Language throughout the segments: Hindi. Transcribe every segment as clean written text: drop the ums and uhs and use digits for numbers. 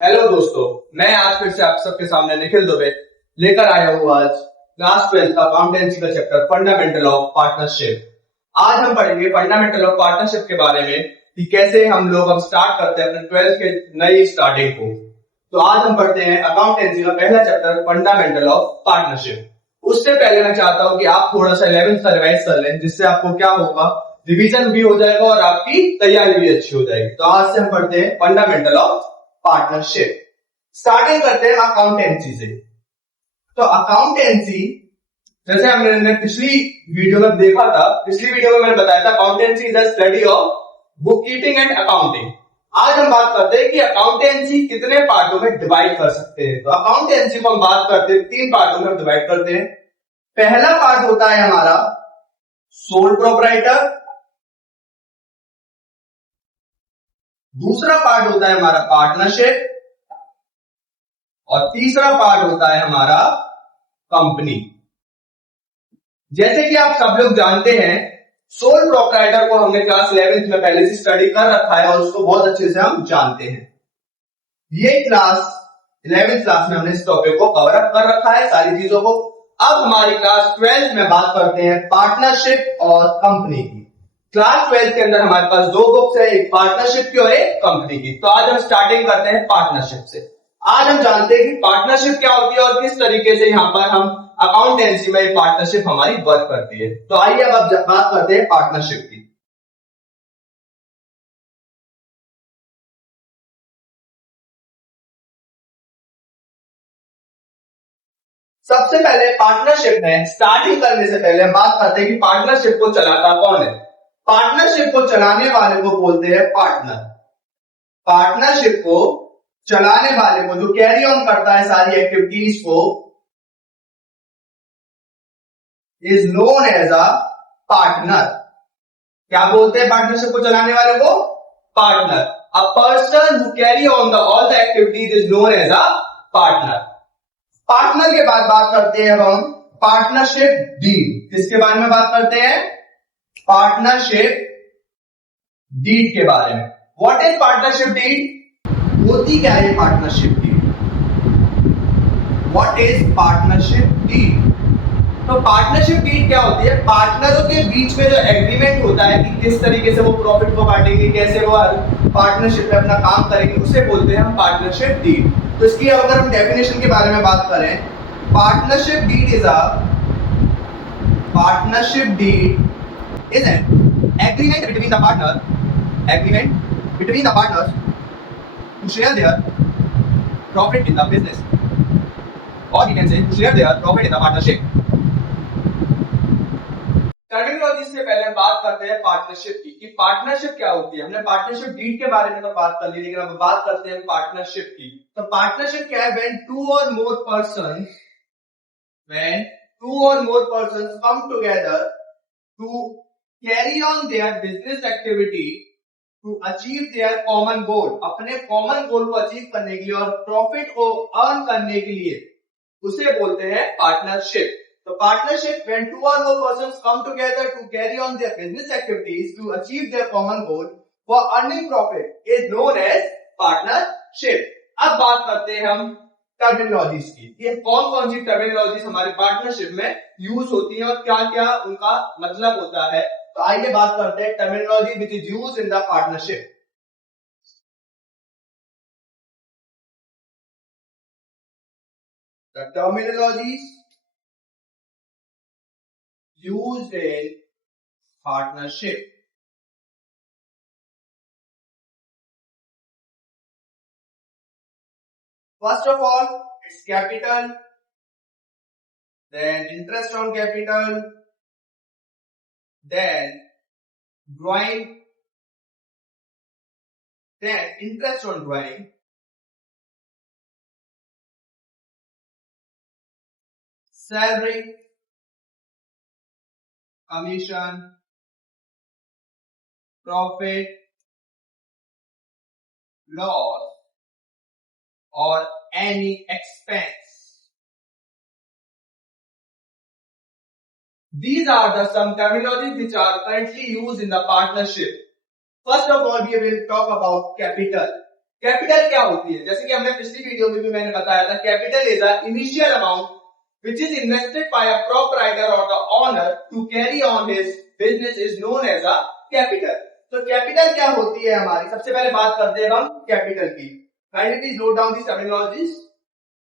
हेलो दोस्तों, मैं आज फिर से आप सबके सामने निखिल दुबे लेकर आया हूँ आज क्लास 12 का अकाउंटेंसी का चैप्टर फंडामेंटल ऑफ पार्टनरशिप। आज हम पढ़ेंगे फंडामेंटल ऑफ पार्टनरशिप के बारे में कि कैसे हम स्टार्ट करते हैं अपने 12th के नई स्टार्टिंग को। तो आज हम पढ़ते हैं अकाउंटेंसी का पहला चैप्टर फंडामेंटल ऑफ पार्टनरशिप। उससे पहले मैं चाहता हूँ कि आप थोड़ा सा 11th का रिवाइज कर लें, जिससे आपको क्या होगा, रिवीजन भी हो जाएगा और आपकी तैयारी भी अच्छी हो जाएगी। तो आज से हम पढ़ते हैं फंडामेंटल ऑफ पार्टनरशिप। स्टार्टिंग करते हैं अकाउंटेंसी से। तो अकाउंटेंसी, जैसे हमने पिछली वीडियो में देखा था, पिछली वीडियो में मैंने बताया था accountancy is the study of book keeping and accounting. आज हम बात करते हैं कि अकाउंटेंसी कितने पार्टों में डिवाइड कर सकते हैं। तो अकाउंटेंसी को हम बात करते हैं 3 पार्टों में डिवाइड करते हैं। पहला पार्ट होता है हमारा सोल प्रोप्राइटर, दूसरा पार्ट होता है हमारा पार्टनरशिप और तीसरा पार्ट होता है हमारा कंपनी। जैसे कि आप सब लोग जानते हैं, सोल प्रोप्राइटर को हमने क्लास 11th में पहले से स्टडी कर रखा है और उसको बहुत अच्छे से हम जानते हैं। ये क्लास 11th क्लास में हमने इस टॉपिक को कवर अप कर रखा है, सारी चीजों को। अब हमारी क्लास 12th में बात करते हैं पार्टनरशिप और कंपनी की। क्लास 12th के अंदर हमारे पास 2 बुक्स है, एक पार्टनरशिप की और एक कंपनी की। तो आज हम स्टार्टिंग करते हैं पार्टनरशिप से। आज हम जानते हैं कि पार्टनरशिप क्या होती है और किस तरीके से यहां पर हम अकाउंटेंसी में पार्टनरशिप हमारी वर्क करती है। तो आइए अब बात करते हैं पार्टनरशिप की। सबसे पहले पार्टनरशिप में स्टार्टिंग करने से पहले हम बात करते हैं कि पार्टनरशिप को चलाता कौन है। पार्टनरशिप को चलाने वाले को बोलते हैं पार्टनर। पार्टनरशिप को चलाने वाले को, जो कैरी ऑन करता है सारी एक्टिविटीज को, is known as a partner. क्या बोलते हैं पार्टनरशिप को चलाने वाले को? Partner. A person who carry on the all the activities is known as a partner. Partner के बाद बात करते हैं अब हम पार्टनरशिप डीड। किसके बारे में बात करते हैं? पार्टनरशिप डीड के बारे में। What is partnership deed? होती क्या है partnership deed? What is partnership deed? तो पार्टनरशिप डीड क्या होती है? पार्टनरों के बीच में जो एग्रीमेंट होता है कि किस तरीके से वो प्रॉफिट को बांटेंगे, कैसे वो पार्टनरशिप में अपना काम करेंगे, उसे बोलते हैं हम पार्टनरशिप डीड। तो इसकी अगर हम डेफिनेशन के बारे में बात करें, partnership deed is an agreement between the partners to share their profit in the business, or we can say to share their profit in the partnership. Terminology से पहले हम बात करते हैं पार्टनरशिप की, कि पार्टनरशिप क्या होती है। हमने पार्टनरशिप डीड के बारे में तो बात कर ली, लेकिन अब बात करते हैं पार्टनरशिप की। तो पार्टनरशिप क्या है? when two or more persons come together to carry on their business activity to achieve their common goal, अपने कॉमन गोल को अचीव करने के लिए और प्रॉफिट को अर्न करने के लिए, उसे बोलते हैं पार्टनरशिप। तो partnership when two or more persons come together to carry on their business activities to achieve their common goal for earning profit is known as partnership. अब बात करते हैं हम टर्मिनोलॉजीज की, ये कौन कौन सी टर्मिनोलॉजीज हमारे पार्टनरशिप में यूज होती है और क्या क्या उनका मतलब होता है। तो आइए बात करते हैं terminology which is used in the partnership. The terminologies used in partnership. First of all, it's capital, then interest on capital, then drawing, then interest on drawing, salary, commission, profit, loss, or any expense. These are the some terminologies which are currently used in the partnership. First of all, we will talk about capital. Capital क्या होती है? जैसे कि हमने पिछली वीडियो में भी मैंने बताया था, capital is a initial amount which is invested by a proprietor or the owner to carry on his business is known as a capital. तो कैपिटल क्या होती है हमारी? सबसे पहले बात करते हैं हम कैपिटल की. Kindly please note down these terminologies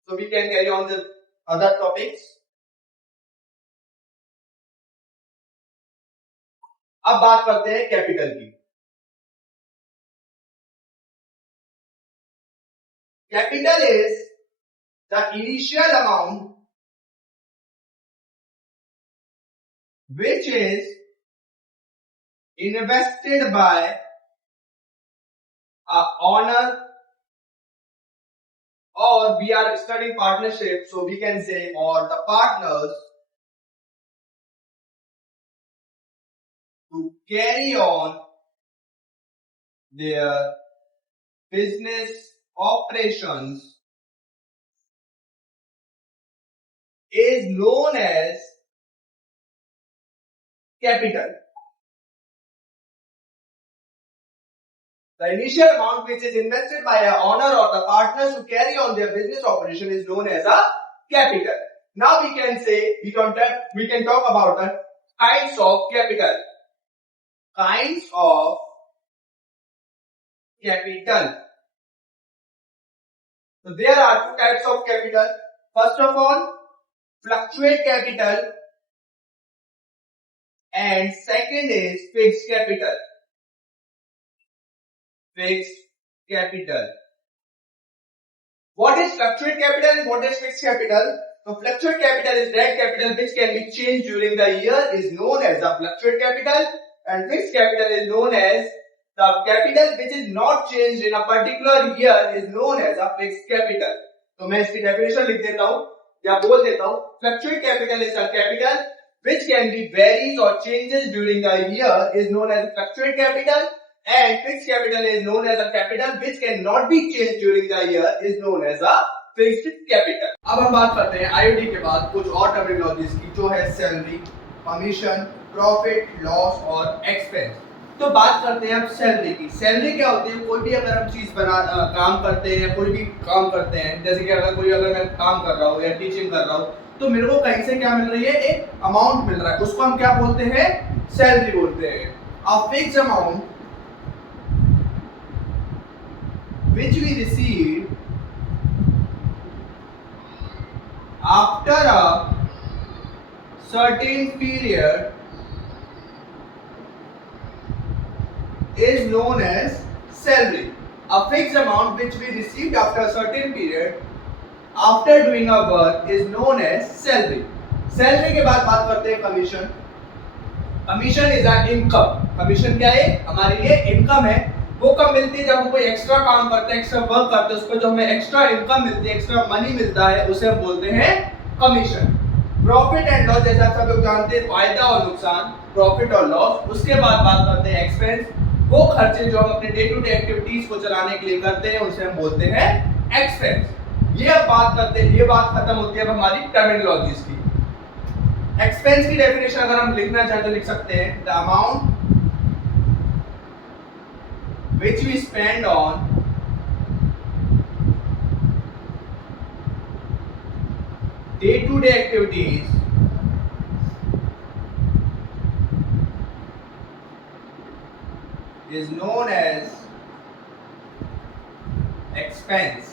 so we can carry on the other topics. अब बात करते हैं कैपिटल की. Capital is the initial amount which is invested by a owner, or we are studying partnership, so we can say or the partners to carry on their business operations is known as capital. The initial amount which is invested by a owner or the partners to carry on their business operation is known as a capital. Now we can say, we can talk about the kinds of capital. Kinds of capital. So there are two types of capital. First of all, fluctuate capital, and second is fixed capital. Fixed capital. What is fluctuate capital and what is fixed capital? So fluctuate capital is that capital which can be changed during the year is known as the fluctuate capital, and fixed capital is known as the capital which is not changed in a particular year is known as a fixed capital. तो मैं इसकी डेफिनेशन लिख देता हूँ या बोल देता हूँ. Fluctuate capital is a capital which can be varies or changes during the year is known as fluctuate capital, and fixed capital is known as a capital which cannot be changed during the year is known as a fixed capital. अब हम बात करते हैं आईओडी के बाद कुछ और टर्मिनोलॉजीज की, जो है सैलरी, कमीशन, प्रॉफिट, लॉस और एक्सपेंस. तो बात करते हैं अब सैलरी की. सैलरी क्या होती है? कोई भी अगर हम चीज काम करते हैं, कोई भी काम करते हैं, जैसे कि अगर मैं काम कर रहा हूँ या टीचिंग कर रहा हूँ, तो मेरे को कहीं से क्या मिल रही है? एक अमाउंट मिल रहा है, उसको हम क्या बोलते हैं? सैलरी बोलते हैं. A fixed amount which we receive after a certain period is known as salary. A fixed amount which we received after a certain period after doing our work is known as salary. Salary के बाद बात करते हैं commission. Commission is a income. Commission क्या है? हमारे लिए इनकम है. वो कब मिलती है? जब हम कोई एक्स्ट्रा काम करते हैं, एक्स्ट्रा वर्क करते हैं, उस पर जो हमें एक्स्ट्रा इनकम मिलती है, एक्स्ट्रा मनी मिलता है, उसे हम बोलते हैं कमीशन. प्रॉफिट एंड लॉस, जैसा आप सब लोग जानते हैं, फायदा और नुकसान, प्रॉफिट और लॉस. उसके बाद बात करते हैं एक्सपेंस. वो खर्चे जो हम अपने डे टू डे एक्टिविटीज को चलाने के लिए करते हैं, उसे हम बोलते हैं एक्सपेंस. ये अब बात करते हैं, ये बात खत्म होती है अब हमारी टर्मिनोलॉजीज की. एक्सपेंस की डेफिनेशन अगर हम लिखना चाहें तो लिख सकते हैं the amount which we spend on day-to-day activities is known as expense.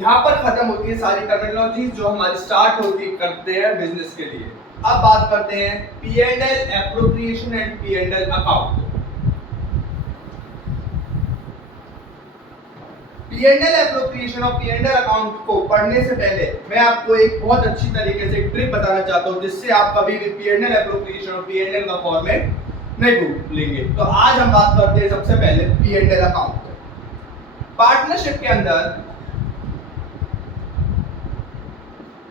यहां पर खत्म होती है सारी टर्मिनोलॉजी जो हमारी स्टार्ट होती करते हैं बिजनेस के लिए. अब बात करते हैं P&L appropriation and P&L account. P&L appropriation और P&L अकाउंट को पढ़ने से पहले मैं आपको एक बहुत अच्छी तरीके से ट्रिक बताना चाहता हूं, जिससे आप कभी भी P&L एप्रोप्रिएशन और P&L का फॉर्मेट नहीं भूलेंगे. तो आज हम बात करते हैं सबसे पहले P&L अकाउंट. पार्टनरशिप के अंदर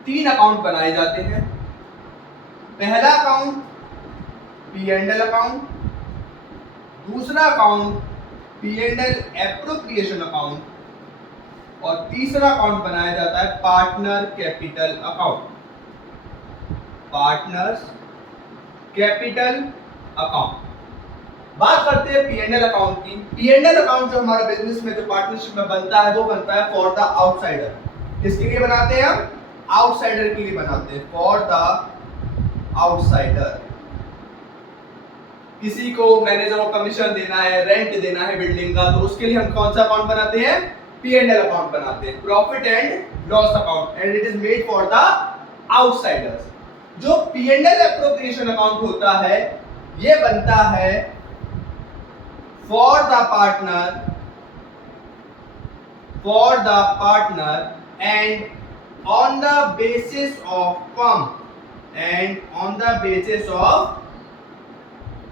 3 अकाउंट बनाए जाते हैं. पहला अकाउंट P&L अकाउंट, दूसरा अकाउंट P&L एप्रोप्रिएशन अकाउंट, और तीसरा अकाउंट बनाया जाता है partner capital account. Partners capital account. बात करते हैं P&L अकाउंट की। P&L अकाउंट जो हमारा बिजनेस में जो पार्टनरशिप में बनता है वो बनता है फॉर द आउटसाइडर। किसके लिए बनाते हैं हम? आउटसाइडर के लिए बनाते हैं, फॉर द आउटसाइडर। किसी को मैनेजर को कमीशन देना है, रेंट देना है बिल्डिंग का, तो उसके लिए हम कौन सा अकाउंट बनाते हैं? P&L अकाउंट बनाते हैं, profit and loss account, and it is made for the outsiders. जो P&L एप्रोप्रिएशन अकाउंट होता है ये बनता है for the partner and on the basis of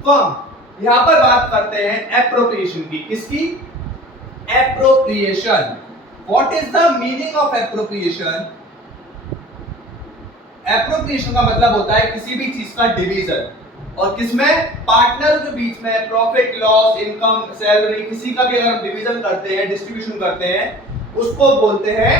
firm, यहां पर बात करते हैं एप्रोप्रिएशन की। किसकी? Appropriation. What is the meaning of appropriation? Appropriation का मतलब होता है किसी भी चीज का डिवीजन, और किसमें? पार्टनर के बीच में प्रॉफिट लॉस, इनकम, सैलरी, किसी का भी अगर हम डिवीजन करते हैं, डिस्ट्रीब्यूशन करते हैं, उसको बोलते हैं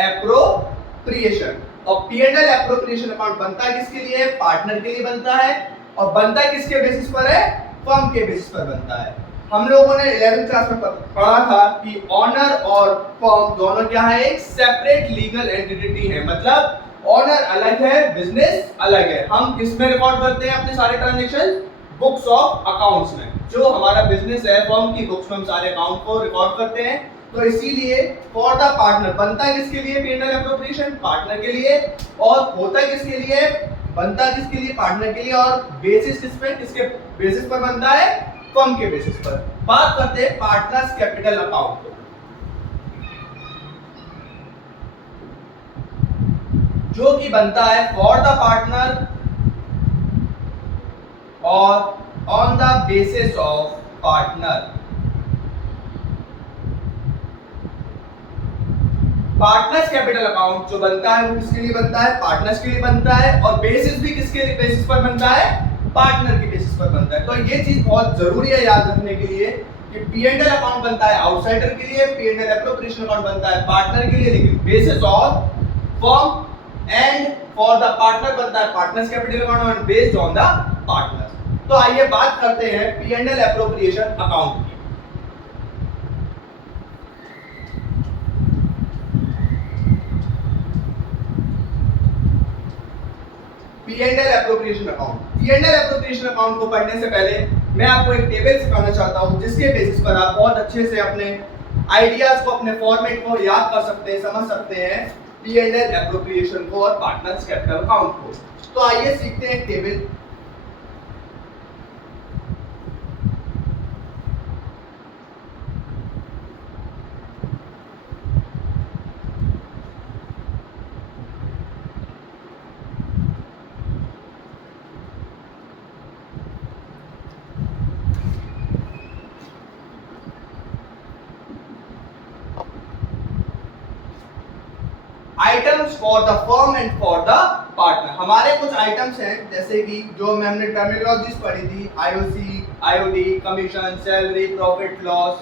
एप्रोप्रिएशन। और P&L एप्रोप्रिएशन अकाउंट बनता है किसके लिए? पार्टनर के लिए बनता है, और बनता है किसके बेसिस पर है? फर्म के बेसिस पर बनता है। हम लोगों ने 11th क्लास में पढ़ा था कि ऑनर और फर्म दोनों क्या है? एक सेपरेट लीगल एंटिटी है। मतलब ऑनर अलग है, बिजनेस अलग है। हम किस में रिकॉर्ड करते हैं अपने सारे ट्रांजैक्शन? बुक्स ऑफ अकाउंट्स में। जो हमारा बिजनेस है फर्म की बुक्स में हम सारे अकाउंट को रिकॉर्ड करते हैं। तो इसीलिए फॉर द पार्टनर बनता है किसके लिए? P&L एप्रोप्रिएशन, पार्टनर के लिए। और होता है किसके लिए? बनता है किसके लिए? पार्टनर के लिए। और बेसिस किस पे? किसके बेसिस पर बनता है? फर्म के बेसिस पर। बात करते हैं पार्टनर्स कैपिटल अकाउंट। जो कि बनता है फॉर द पार्टनर और on the basis of partner. Partners capital account जो बनता है वो किसके लिए बनता है? पार्टनर्स के लिए बनता है, और बेसिस भी किसके बेसिस पर बनता है? पार्टनर के बेसिस पर बनता है। तो ये चीज बहुत जरूरी है याद रखने के लिए कि P&L अकाउंट बनता है आउटसाइडर के लिए, P&L एप्रोप्रिएशन अकाउंट बनता है पार्टनर के लिए, लेकिन basis of firm, and for the partner बनता है partners capital account and based on the partners. तो आइए बात करते हैं P&L एप्रोप्रिएशन अकाउंट की। P&L appropriation account. P&L appropriation account को पढ़ने से पहले मैं आपको एक टेबल सिखाना चाहता हूं, जिसके बेसिस पर आप बहुत अच्छे से अपने आइडियाज को, अपने फॉर्मेट को याद कर सकते हैं, समझ सकते हैं P&L एप्रोप्रिएशन को और पार्टनर्स कैपिटल अकाउंट को। तो आइए सीखते हैं table. Items for the firm and for the partner. हमारे कुछ आइटम्स हैं, जैसे कि जो हमने टर्मिनोलॉजीज पढ़ी थी, IOC, IOD, commission, salary, profit loss.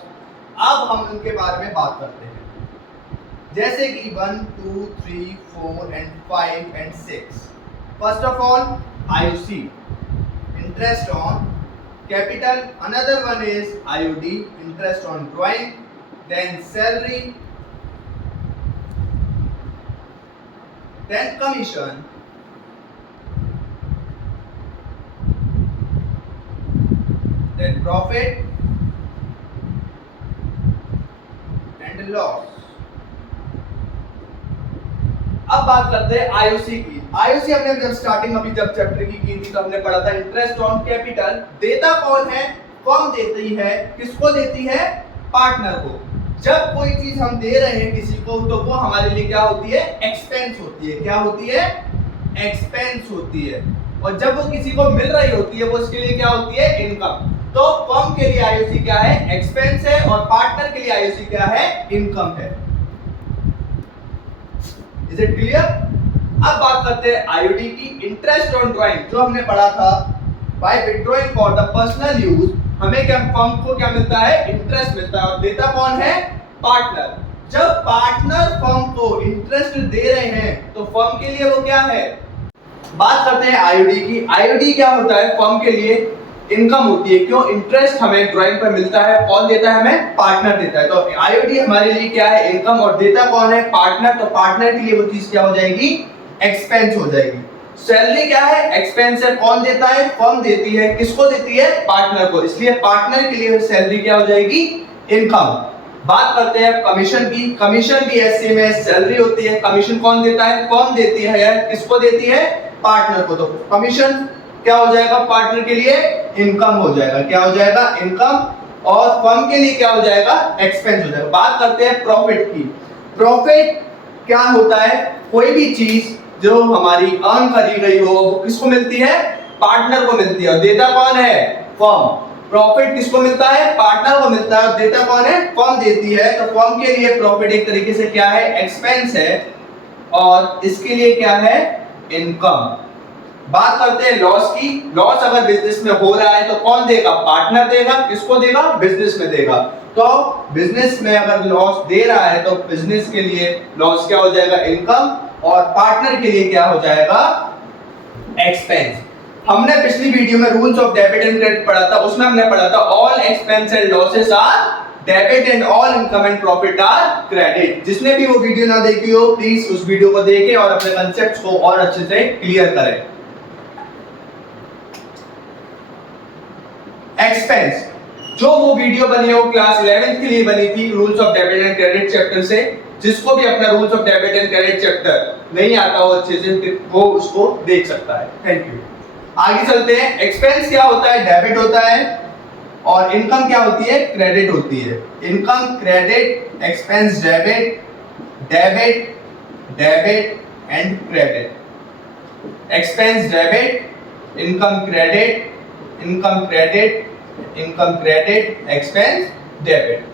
अब हम उनके बारे में बात करते हैं, जैसे कि 1, 2, 3, 4 and 5 and 6। First of all IOC, interest on capital. Another one is IOD, interest on drawing. Then salary, then commission, then profit and loss। अब बात करते हैं आईओसी की। आईओसी हमने जब स्टार्टिंग अभी जब चैप्टर की थी तो हमने पढ़ा था इंटरेस्ट ऑन कैपिटल। देता कौन है? फर्म देती है। किसको देती है? पार्टनर को। जब कोई चीज हम दे रहे हैं किसी को, तो वो हमारे लिए क्या होती है? एक्सपेंस होती है। क्या होती है? एक्सपेंस होती है। और जब वो किसी को मिल रही होती है, वो उसके लिए क्या होती है? इनकम। तो फर्म के लिए आईओसी क्या है? एक्सपेंस है, और पार्टनर के लिए आईओसी क्या है? इनकम है। Is it clear? अब बात करते हैं आईओडी की। इंटरेस्ट ऑन ड्राइंग जो हमने पढ़ा था, by withdrawing for the personal use, हमें क्या, फर्म को क्या मिलता है? इंटरेस्ट मिलता है। और देता कौन है? पार्टनर। जब पार्टनर फर्म को इंटरेस्ट दे रहे हैं तो फर्म के लिए वो क्या है? बात करते हैं आईओडी की। आईओडी क्या होता है? फर्म के लिए इनकम होती है। क्यों? इंटरेस्ट हमें ड्राइंग पर मिलता है, कौन देता है? हमें पार्टनर देता है। तो आईओडी हमारे लिए क्या है? इनकम, और देता कौन है? पार्टनर। तो पार्टनर के लिए वो चीज क्या हो जाएगी? एक्सपेंस हो जाएगी। सैलरी क्या है? एक्सपेंस है। कौन देता है? फर्म देती है। किसको देती है? पार्टनर को। इसलिए पार्टनर के लिए सैलरी क्या हो जाएगी? इनकम। बात करते हैं कमीशन की। कमीशन भी ऐसे में सैलरी होती है। कमीशन कौन देता है? फर्म देती है। किसको देती है? पार्टनर को। तो कमीशन क्या हो जाएगा? पार्टनर के लिए इनकम हो जाएगा। क्या हो जाएगा? इनकम। और फर्म के लिए क्या हो जाएगा? एक्सपेंस हो जाएगा। बात करते हैं प्रॉफिट की। प्रॉफिट क्या होता है? कोई भी चीज जो हमारी अर्न करी गई हो वो किसको मिलती है? पार्टनर को मिलती है। और देता कौन है? फर्म। प्रॉफिट किसको मिलता है? पार्टनर को मिलता है। और देता कौन है? फर्म देती है। तो फर्म के लिए प्रॉफिट एक तरीके से क्या है? एक्सपेंस है। और इसके लिए क्या है? इनकम। बात करते हैं लॉस की। लॉस अगर बिजनेस में हो रहा है तो कौन देगा? पार्टनर देगा। किसको देगा? बिजनेस में देगा। तो बिजनेस में अगर लॉस दे रहा है तो बिजनेस के लिए लॉस क्या हो जाएगा? इनकम। और पार्टनर के लिए क्या हो जाएगा? एक्सपेंस। हमने पिछली वीडियो में rules of debit and credit पढ़ा था। उसमें हमने पढ़ा था all expense and losses are debit and all income and profit are credit. जिसने भी वो वीडियो ना देखी हो प्लीज उस वीडियो को देखें और अपने कांसेप्ट्स को और अच्छे से क्लियर करें। एक्सपेंस, जो वो वीडियो बनी हो क्लास 11th के लिए बनी थी, rules of debit and credit chapter से। जिसको भी अपना rules of debit and credit chapter नहीं आता हो अच्छे से वो उसको देख सकता है। Thank you. आगे चलते हैं। एक्सपेंस क्या होता है? डेबिट होता है। और इनकम क्या होती है? क्रेडिट होती है। Income credit, expense debit, debit debit and credit. Expense debit, income credit, income credit, income credit, expense debit.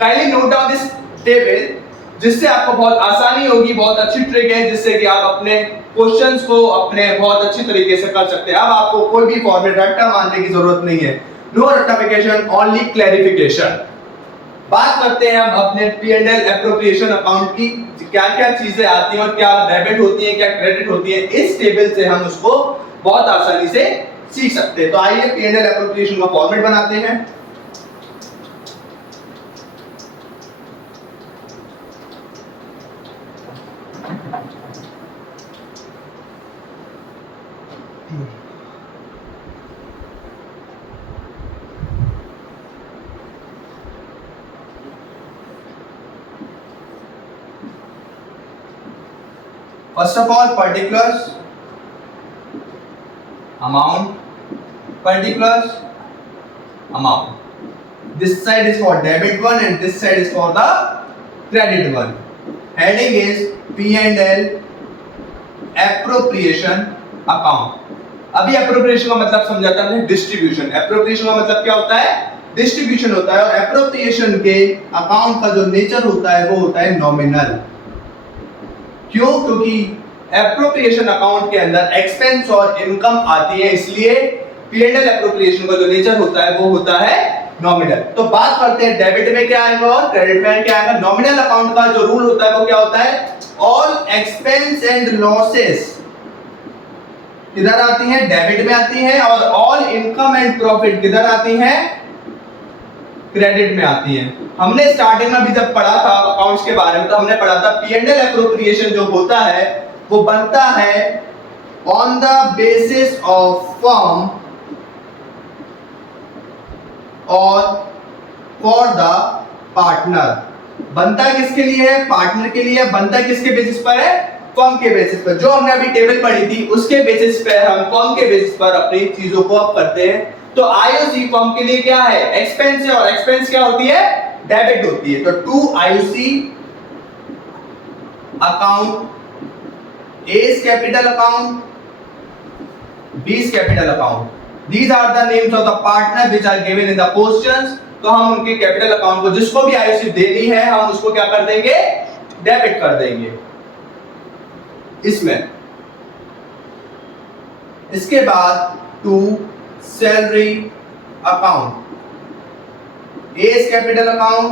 Kindly note down this table, जिससे आपको बहुत आसानी होगी। बहुत अच्छी ट्रिक है जिससे कि आप अपने क्वेश्चंस को अपने बहुत अच्छी तरीके से कर सकते हैं। अब आपको कोई भी फॉर्मेट रट्टा मारने की जरूरत नहीं है। नो रट्टाफिकेशन, ओनली क्लैरिफिकेशन। बात करते हैं हम अपने P&L एप्रोप्रिएशन अकाउंट की। क्या क्या चीजें आती हैं और क्या डेबिट होती है, क्या क्रेडिट होती है। इस टेबल से हम उसको बहुत आसानी से सीख सकते हैं। तो आइए P&L एप्रोप्रिएशन का फॉर्मेट बनाते हैं। First of all, particulars, amount, particulars, amount. This side is for debit one and this side is for the credit one. Heading is P&L appropriation account. अभी appropriation का मतलब समझाता हूं। डिस्ट्रीब्यूशन। appropriation का मतलब क्या होता है? डिस्ट्रीब्यूशन होता है। और appropriation के अकाउंट का जो नेचर होता है वो होता है नॉमिनल। क्यों? क्योंकि एप्रोप्रिएशन अकाउंट के अंदर एक्सपेंस और इनकम आती है, इसलिए P&L एप्रोप्रिएशन का जो नेचर होता है वो होता है नॉमिनल। तो बात करते हैं डेबिट में क्या आएगा और क्रेडिट में क्या आएगा। नॉमिनल अकाउंट का जो रूल होता है वो क्या होता है? ऑल एक्सपेंस एंड लॉसेस किधर आती है? डेबिट में आती है। और ऑल इनकम एंड प्रॉफिट किधर आती है? क्रेडिट में आती है। हमने स्टार्टिंग में भी जब पढ़ा था अकाउंट्स के बारे में तो हमने पढ़ा था P&L एप्रोप्रिएशन जो होता है वो बनता है on the basis of firm और फॉर द पार्टनर। बनता किसके लिए है? पार्टनर के लिए। बनता किसके बेसिस पर है? फर्म के बेसिस पर। जो हमने अभी टेबल पढ़ी थी उसके बेसिस पर हम फर्म के बेसिस पर अपनी चीजों को अब करते हैं। तो आईओसी फर्म के लिए क्या है? एक्सपेंस है। और एक्सपेंस क्या होती है? डेबिट होती है। तो to IOC account, A is capital account, B is capital account. These are the names of the partner which are given in the questions. तो हम उनके कैपिटल अकाउंट को जिसको भी आईओसी देनी है हम उसको क्या कर देंगे? डेबिट कर देंगे इसमें। इसके बाद to salary account, A is capital account,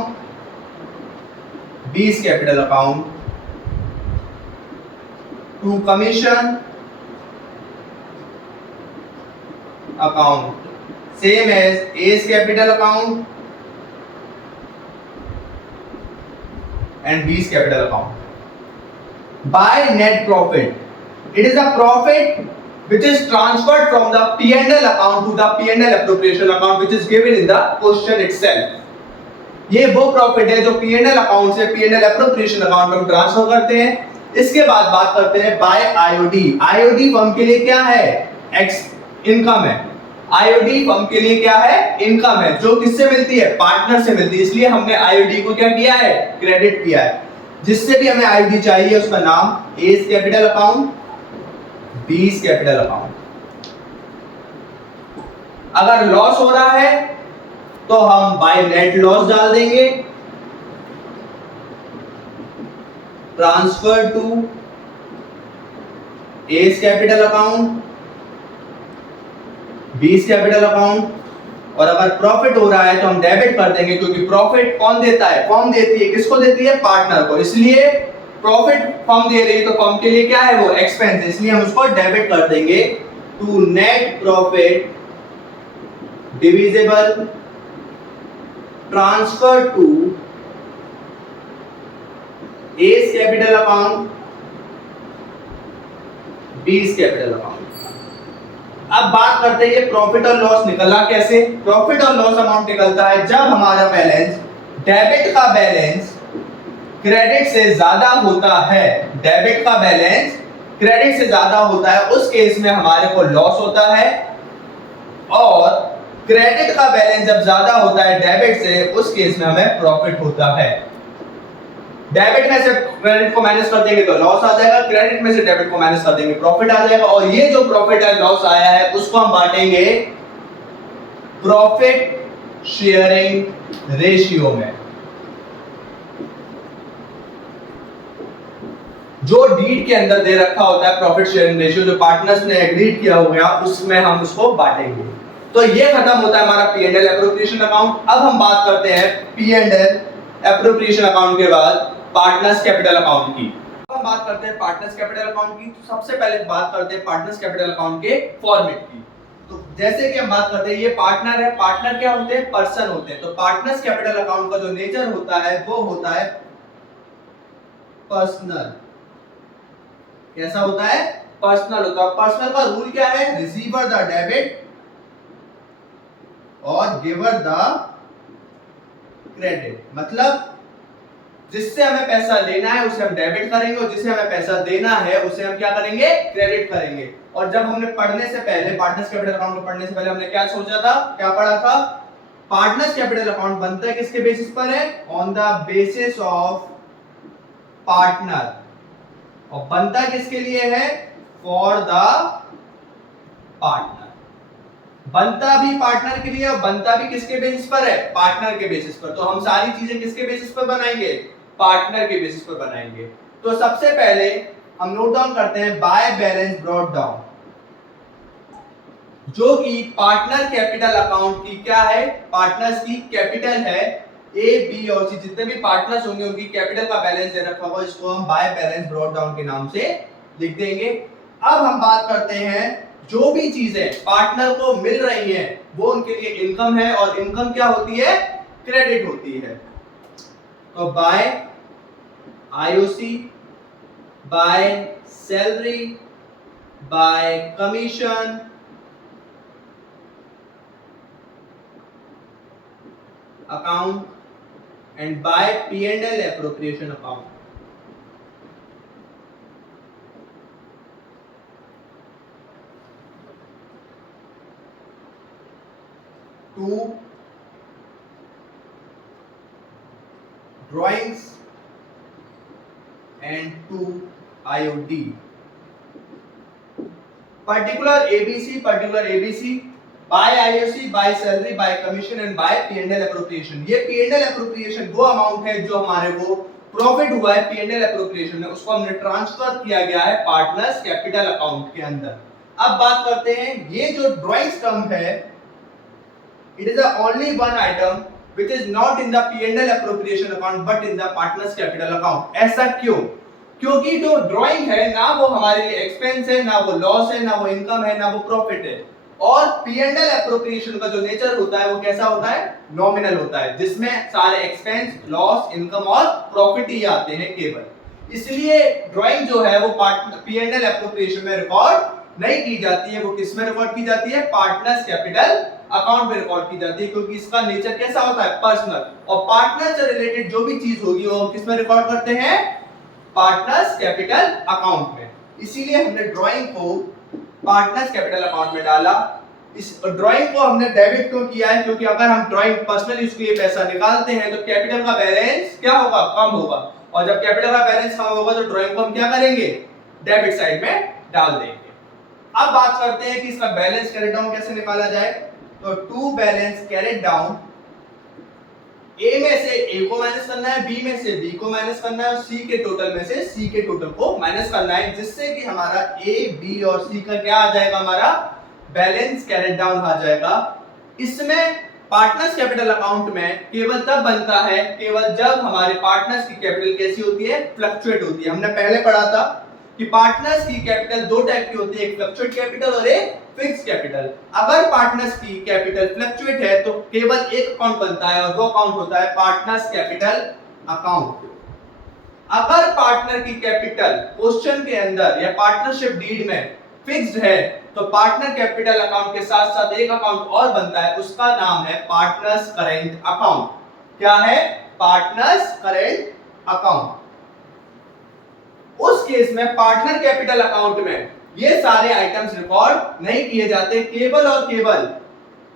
B is capital account. To commission account, same as A's capital account and B's capital account. By net profit, it is a profit which is transferred from the P&L account to the P&L appropriation account which is given in the question itself. ये वो प्रॉफिट है जो P&L अकाउंट से P&L एप्रोप्रिएशन अकाउंट में हम ट्रांसफर करते हैं. इसके बाद बात करते हैं बाय आईओडी. आईओडी फर्म के लिए क्या है? इनकम है. आईओडी फर्म के लिए क्या है? इनकम है, जो किससे मिलती है? पार्टनर से मिलती है. इसलिए हमने आईओडी को क्या किया है? क्रेडिट किया है. जिससे भी हमें आईओडी चाहिए उसका नाम A's capital account, B's capital account. अगर लॉस हो रहा है तो हम बाय नेट लॉस डाल देंगे. Transfer to A's capital account, B's capital account. और अगर प्रॉफिट हो रहा है तो हम डेबिट कर देंगे, क्योंकि प्रॉफिट कौन देता है? फर्म देती है. किसको देती है? पार्टनर को. इसलिए प्रॉफिट फर्म दे रही है तो फर्म के लिए क्या है? वो एक्सपेंस है. इसलिए हम उसको डेबिट कर देंगे to net profit divisible transfer to A's capital account, B's capital account. अब बात करते हैं ये प्रॉफिट और लॉस निकला कैसे. प्रॉफिट और लॉस अमाउंट निकलता है जब हमारा बैलेंस, डेबिट का बैलेंस क्रेडिट से ज्यादा होता है. डेबिट का बैलेंस क्रेडिट से ज्यादा होता है, उस केस में हमारे को लॉस होता है. और क्रेडिट का बैलेंस जब ज्यादा होता है डेबिट से, उस केस में हमें प्रॉफिट होता है. डेबिट में से क्रेडिट को माइनस कर देंगे तो लॉस आ जाएगा, क्रेडिट में से डेबिट को माइनस कर देंगे प्रॉफिट आ जाएगा. और ये जो प्रॉफिट है, लॉस आया है, उसको हम बांटेंगे प्रॉफिट शेयरिंग रेशियो में. जो डीड के अंदर दे रखा होता है प्रॉफिट शेयरिंग रेशियो, जो पार्टनर्स ने एग्रीड किया होगा, उसमें हम उसको बांटेंगे. तो ये खत्म होता है हमारा P&L एप्रोप्रिएशन अकाउंट. अब हम बात करते हैं P&L एप्रोप्रिएशन अकाउंट के बाद पार्टनर्स कैपिटल अकाउंट की. अब हम बात करते हैं पार्टनर्स कैपिटल अकाउंट की. तो सबसे पहले बात करते हैं पार्टनर्स कैपिटल अकाउंट के फॉर्मेट की. तो जैसे कि हम बात करते हैं, ये पार्टनर है. पार्टनर क्या होते हैं? पर्सन होते हैं. तो पार्टनर्स कैपिटल अकाउंट का जो नेचर होता है वो होता है पर्सनल. कैसा होता है? पर्सनल होता है. पर्सनल का रूल क्या है? रिसीवर द डेबिट और गिवर द क्रेडिट. मतलब जिससे हमें पैसा लेना है उसे हम डेबिट करेंगे, और जिसे हमें पैसा देना है उसे हम क्या करेंगे? क्रेडिट करेंगे. और जब हमने पढ़ने से पहले, पार्टनर्स कैपिटल अकाउंट को पढ़ने से पहले हमने क्या सोचा था? क्या पढ़ा था? पार्टनर्स कैपिटल अकाउंट बनता है किसके बेसिस पर है? On the basis of partner. और बनता किसके लिए है? For the partner. बनता भी पार्टनर के लिए और बनता भी किसके बेसिस पर है? पार्टनर के बेसिस पर. तो हम सारी चीजें किसके बेसिस पर बनाएंगे? पार्टनर के बेसिस पर बनाएंगे. तो सबसे पहले हम नोट डाउन करते हैं बाय बैलेंस ब्रॉट डाउन, जो कि पार्टनर कैपिटल अकाउंट की क्या है? पार्टनर्स की कैपिटल है. ए, बी और सी जितने भी पार्टनर्स होंगे उनकी कैपिटल का बैलेंस दे रखा होगा. इसको हम बाय बैलेंस ब्रॉट डाउन के नाम से लिख देंगे. अब हम बात करते हैं जो भी चीजें पार्टनर को मिल रही हैं वो उनके लिए इनकम है. और इनकम क्या होती है? क्रेडिट होती है. तो by IOC, by salary, by commission, account and by P&L appropriation account. To drawings and to IOD. Particular ABC, by IOC, by salary, by commission and by P&L appropriation. ये P&L एप्रोप्रिएशन वो अमाउंट है जो हमारे को प्रॉफिट हुआ है P&L एप्रोप्रिएशन में, उसको हमने ट्रांसफर किया गया है पार्टनर्स कैपिटल अकाउंट के अंदर. अब बात करते हैं ये जो ड्राइंग्स टर्म है, it is the only one item which is not in the P&L appropriation account but in the partners capital account. ऐसा क्यों? क्योंकि जो ड्राइंग है ना वो हमारे लिए एक्सपेंस है, ना वो लॉस है, ना वो इनकम है, ना वो प्रॉफिट है. और P&L एप्रोप्रिएशन का जो नेचर होता है वो कैसा होता है, नॉमिनल होता है, जिसमें सारे एक्सपेंस, लॉस, इनकम और प्रॉफिट ही आते हैं केवल। इसलिए ड्राइंग जो है वो P&L एप्रोप्रिएशन में रिकॉर्ड नहीं की जाती है, वो किस में रिकॉर्ड की जाती है, पार्टनर्स कैपिटल अकाउंट में रिकॉर्ड की जाती है, क्योंकि इसका नेचर कैसा होता है, पर्सनल। और पार्टनर से रिलेटेड जो भी चीज होगी वो हम किस में रिकॉर्ड करते हैं, पार्टनर्स कैपिटल अकाउंट में। इसीलिए हमने ड्राइंग को पार्टनर्स कैपिटल अकाउंट में डाला। इस ड्राइंग को हमने डेबिट क्यों किया है, क्योंकि अगर हम ड्राइंग पर्सनल यूज के लिए पैसा निकालते हैं तो कैपिटल का बैलेंस क्या होगा, कम होगा, और जब कैपिटल का बैलेंस कम होगा तो ड्राइंग को हम क्या करेंगे, डेबिट साइड में डाल देंगे। अब बात करते हैं कि इसका बैलेंस कैरेट डाउन कैसे निकाला जाए। तो टू बैलेंस कैरेट डाउन, ए में से ए को माइनस करना है, बी में से बी को माइनस करना है और सी के टोटल में से सी के टोटल को माइनस करना है, जिससे कि हमारा ए, बी और सी का क्या आ जाएगा, हमारा बैलेंस कैरेट डाउन आ जाएगा। इसमें पार्टनर्स कैपिटल अकाउंट में केवल तब बनता है केवल जब हमारे पार्टनर्स की कैपिटल कैसी होती है, फ्लक्चुएट होती है। हमने पहले पढ़ा था कि पार्टनर्स की कैपिटल दो टाइप की होती है, एक फ्लक्चुएट कैपिटल और एक फिक्स कैपिटल। अगर पार्टनर्स की कैपिटल फ्लक्चुएट है तो केवल एक अकाउंट बनता है और वो अकाउंट होता है पार्टनर्स कैपिटल अकाउंट। अगर पार्टनर की कैपिटल क्वेश्चन के अंदर या पार्टनरशिप डीड में फिक्स्ड है तो पार्टनर कैपिटल अकाउंट के साथ साथ एक अकाउंट और बनता है, उसका नाम है पार्टनर्स करेंट अकाउंट। क्या है, पार्टनर्स करेंट अकाउंट। उस केस में पार्टनर कैपिटल अकाउंट में ये सारे आइटम्स रिकॉर्ड नहीं किए जाते, केवल और केवल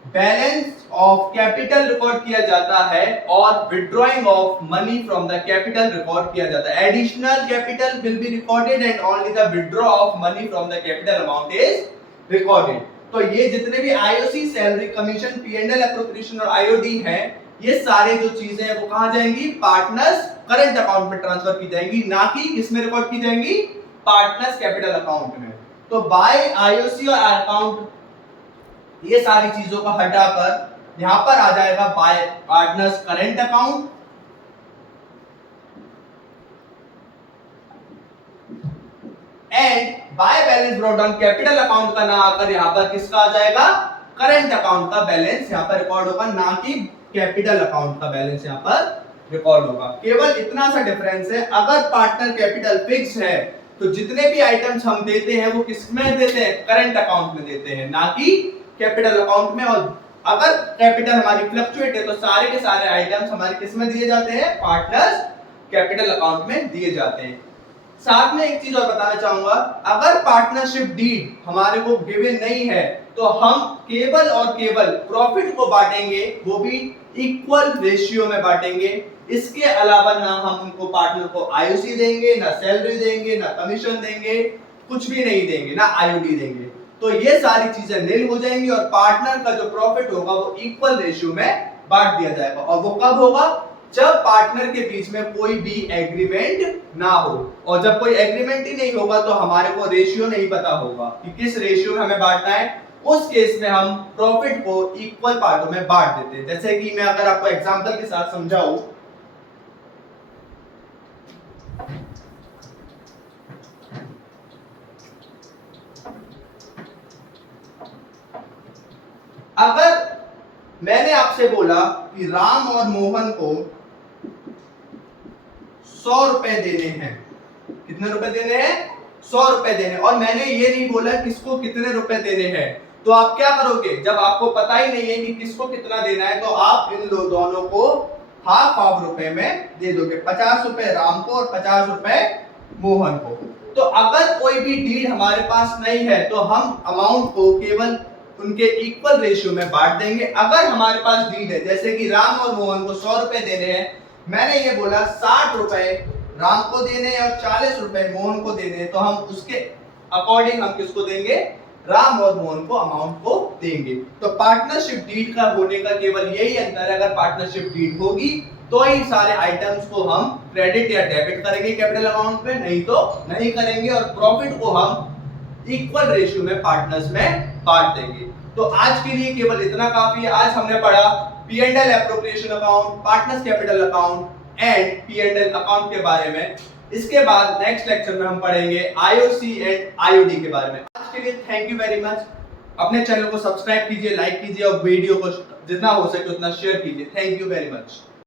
बैलेंस ऑफ कैपिटल रिकॉर्ड किया जाता है और withdrawing of money from the capital record किया जाता है। Additional capital will be recorded and only the withdraw of money from the capital amount is recorded. तो ये जितने भी IOC, salary, commission, P&L appropriation और आईओडी हैं, ये सारे जो चीजें हैं वो कहां जाएंगी, पार्टनर्स करंट अकाउंट में ट्रांसफर की जाएंगी, ना कि किसमें रिकॉर्ड की जाएंगी, पार्टनर्स कैपिटल अकाउंट में। तो बाय आईओसी और अकाउंट ये सारी चीजों को हटाकर यहां पर आ जाएगा bye partners current account and by balance brought down capital account का ना आकर यहां पर किसका आ जाएगा, करंट अकाउंट का बैलेंस यहां पर रिकॉर्ड होगा, ना कि कैपिटल अकाउंट का बैलेंस यहां पर रिकॉर्ड होगा। केवल इतना सा डिफरेंस है, अगर पार्टनर कैपिटल फिक्स है तो जितने भी आइटम्स हम देते हैं वो किसमें देते हैं, करंट अकाउंट में देते हैं, ना कि कैपिटल अकाउंट में। और अगर कैपिटल हमारी फ्लक्चुएट है तो सारे के सारे आइटम्स हमारे किसमें दिए जाते हैं, पार्टनर्स कैपिटल अकाउंट में दिए जाते हैं। साथ में एक चीज और बताना चाहूंगा, अगर पार्टनरशिप डीड हमारे को गिवन नहीं है तो हम केवल और केवल प्रॉफिट को बांटेंगे, वो भी इक्वल रेशियो में बांटेंगे। इसके अलावा ना हम उनको पार्टनर को आईओसी देंगे, ना सैलरी देंगे, ना कमीशन देंगे, कुछ भी नहीं देंगे, ना आईओडी देंगे। तो ये सारी चीजें नील हो जाएंगी और पार्टनर का जो प्रॉफिट होगा वो इक्वल रेशियो में बांट दिया जाएगा। और वो कब होगा, जब पार्टनर के बीच में कोई भी एग्रीमेंट ना हो। और जब कोई एग्रीमेंट ही नहीं होगा तो हमारे को रेशियो नहीं पता होगा कि किस रेशियो में हमें बांटना है। उस केस में हम प्रॉफिट को इक्वल पार्टों में बांट देते हैं। जैसे कि मैं अगर आपको एग्जांपल के साथ समझाऊं, अगर मैंने आपसे बोला कि राम और मोहन को 100 रुपए देने हैं, कितने रुपए देने हैं, 100 रुपए देने, और मैंने ये नहीं बोला किसको कितने रुपए देने हैं, तो आप क्या करोगे, जब आपको पता ही नहीं है कि किसको कितना देना है तो आप इन दोनों को हाफ रुपए में दे दोगे, 50 रुपए राम को और 50 रुपए मोहन को। तो अगर कोई भी डीड हमारे पास नहीं है तो हम अमाउंट को केवल उनके इक्वल रेशियो में बांट देंगे। अगर हमारे पास डीड है, जैसे कि राम और मोहन को 100 रुपए देने हैं, मैंने ये बोला 60 रुपए राम को देने हैं और 40 रुपए मोहन को देने हैं, तो हम उसके अकॉर्डिंग हम किसको देंगे, राम और मोहन को अमाउंट को देंगे। तो पार्टनरशिप डीड का होने का केवल यही अंतर है, अगर पार्टनरशिप डीड होगी तो ही सारे आइटम्स को हम क्रेडिट या डेबिट करेंगे कैपिटल अकाउंट में, नहीं तो नहीं करेंगे, और प्रॉफिट को हम इक्वल रेशियो में पार्टनर्स में बांट देंगे। तो आज के लिए केवल इतना काफी है। आज हमने पढ़ा P&L appropriation account, partners capital account and P&L account के बारे में। इसके बाद नेक्स्ट लेक्चर में हम पढ़ेंगे आईओसी एंड आईओडी के बारे में। आज के लिए थैंक यू वेरी मच। अपने चैनल को सब्सक्राइब कीजिए, लाइक कीजिए और वीडियो को जितना हो सके उतना शेयर कीजिए। Thank you very much.